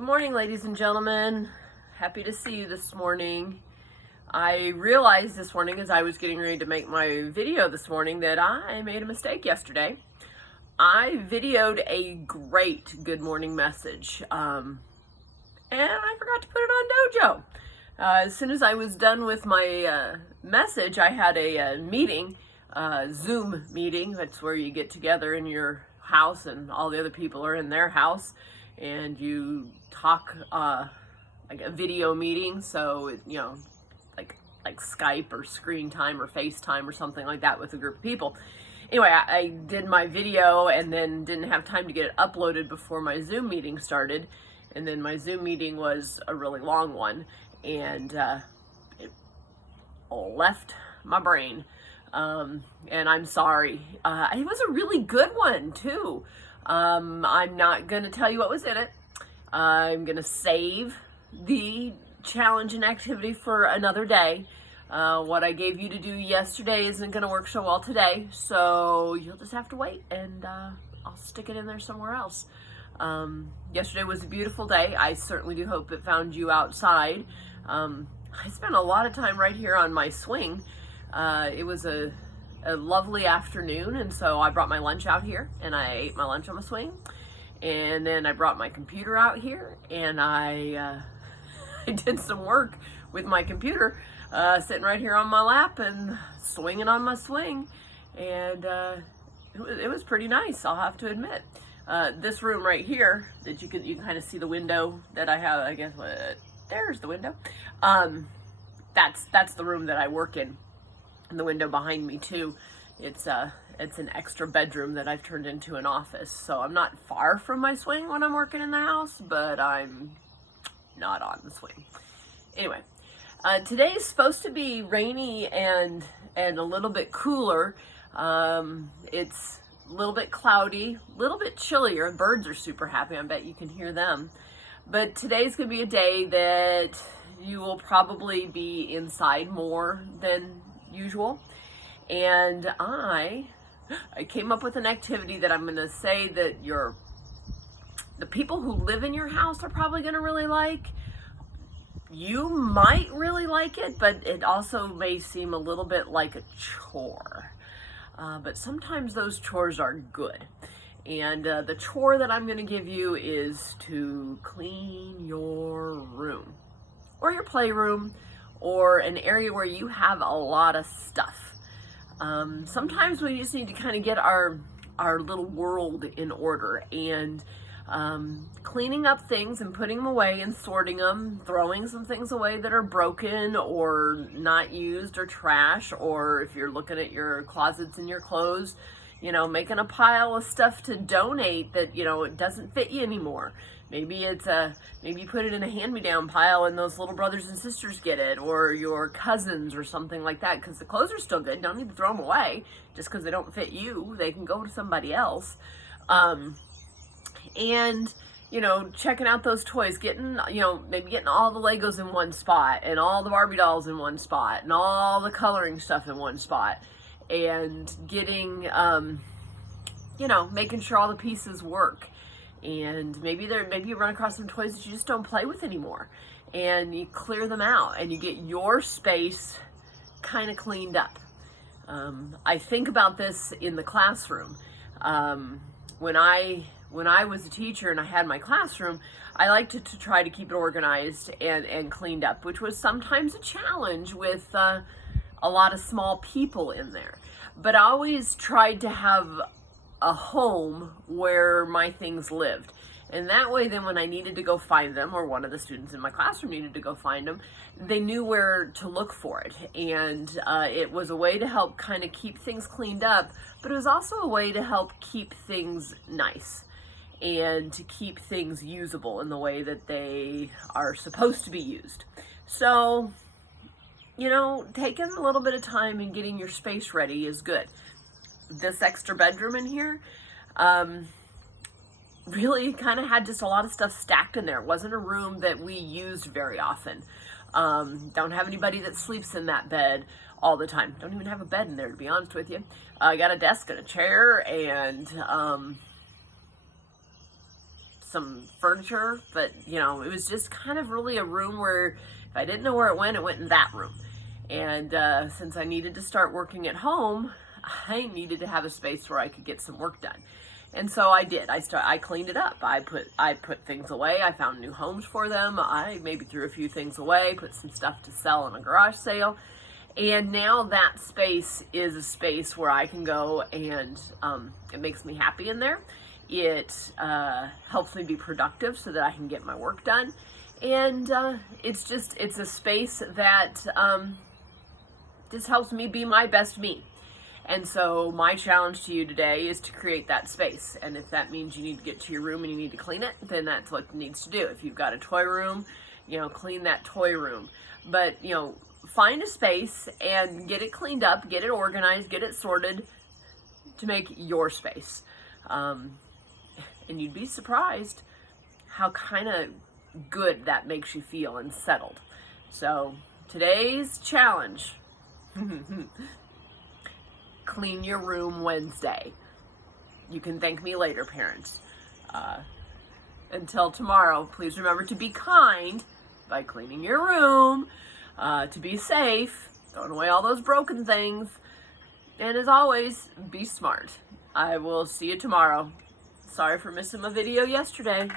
Good morning, ladies and gentlemen. Happy to see you this morning. I realized this morning as I was getting ready to make my video this morning that I made a mistake yesterday. I videoed a great good morning message, and I forgot to put it on Dojo. As soon as I was done with my message, I had a meeting, Zoom meeting. That's where you get together in your house and all the other people are in their house and you talk like a video meeting. So, like Skype or Screen Time or FaceTime or something like that with a group of people. Anyway, I did my video and then didn't have time to get it uploaded before my Zoom meeting started. And then my Zoom meeting was a really long one, and it left my brain. And I'm sorry. It was a really good one too. I'm not going to tell you what was in it. I'm going to save the challenge and activity for another day. What I gave you to do yesterday isn't going to work so well today, so you'll just have to wait, and I'll stick it in there somewhere else. Yesterday was a beautiful day. I certainly do hope it found you outside. I spent a lot of time right here on my swing. It was a lovely afternoon, and so I brought my lunch out here and I ate my lunch on my swing, and then I brought my computer out here and I did some work with my computer, sitting right here on my lap and swinging on my swing, and it was pretty nice, I'll have to admit. This room right here that you can kind of see the window that I have, I guess. There's the window. That's the room that I work in. And the window behind me too, it's an extra bedroom that I've turned into an office. So I'm not far from my swing when I'm working in the house, but I'm not on the swing. Anyway, today is supposed to be rainy and a little bit cooler. It's a little bit cloudy, a little bit chillier. Birds are super happy. I bet you can hear them. But today's gonna be a day that you will probably be inside more than usual, and I came up with an activity that I'm going to say that the people who live in your house are probably going to really like. You might really like it, but it also may seem a little bit like a chore. But sometimes those chores are good. And the chore that I'm going to give you is to clean your room or your playroom, or an area where you have a lot of stuff. Sometimes we just need to kind of get our little world in order, and cleaning up things and putting them away and sorting them, throwing some things away that are broken or not used or trash, or if you're looking at your closets and your clothes, making a pile of stuff to donate that, it doesn't fit you anymore. Maybe you put it in a hand-me-down pile and those little brothers and sisters get it, or your cousins or something like that, because the clothes are still good. Don't need to throw them away just because they don't fit you. They can go to somebody else. And, checking out those toys, maybe getting all the Legos in one spot and all the Barbie dolls in one spot and all the coloring stuff in one spot, and getting, making sure all the pieces work. And maybe you run across some toys that you just don't play with anymore, and you clear them out and you get your space kind of cleaned up. I think about this in the classroom. When I was a teacher and I had my classroom, I liked to try to keep it organized and cleaned up, which was sometimes a challenge with a lot of small people in there. But I always tried to have a home where my things lived. And that way, then when I needed to go find them, or one of the students in my classroom needed to go find them, they knew where to look for it. And it was a way to help kind of keep things cleaned up, but it was also a way to help keep things nice and to keep things usable in the way that they are supposed to be used. So, taking a little bit of time and getting your space ready is good. This extra bedroom in here really kind of had just a lot of stuff stacked in there. It wasn't a room that we used very often. Don't have anybody that sleeps in that bed all the time. Don't even have a bed in there, to be honest with you. I got a desk and a chair and some furniture, but you know, it was just kind of really a room where if I didn't know where it went in that room. And since I needed to start working at home, I needed to have a space where I could get some work done. And so I did. I cleaned it up. I put things away. I found new homes for them. I maybe threw a few things away, put some stuff to sell in a garage sale. And now that space is a space where I can go, and it makes me happy in there. It helps me be productive so that I can get my work done. And it's a space that just helps me be my best me. And so my challenge to you today is to create that space. And if that means you need to get to your room and you need to clean it, then that's what it needs to do. If you've got a toy room, you know, clean that toy room. But, you know, find a space and get it cleaned up, get it organized, get it sorted to make your space. And you'd be surprised how kind of good that makes you feel and settled. So today's challenge, clean your room Wednesday. You can thank me later, parents. Until tomorrow, please remember to be kind by cleaning your room, to be safe, throwing away all those broken things, and as always, be smart. I will see you tomorrow. Sorry for missing my video yesterday.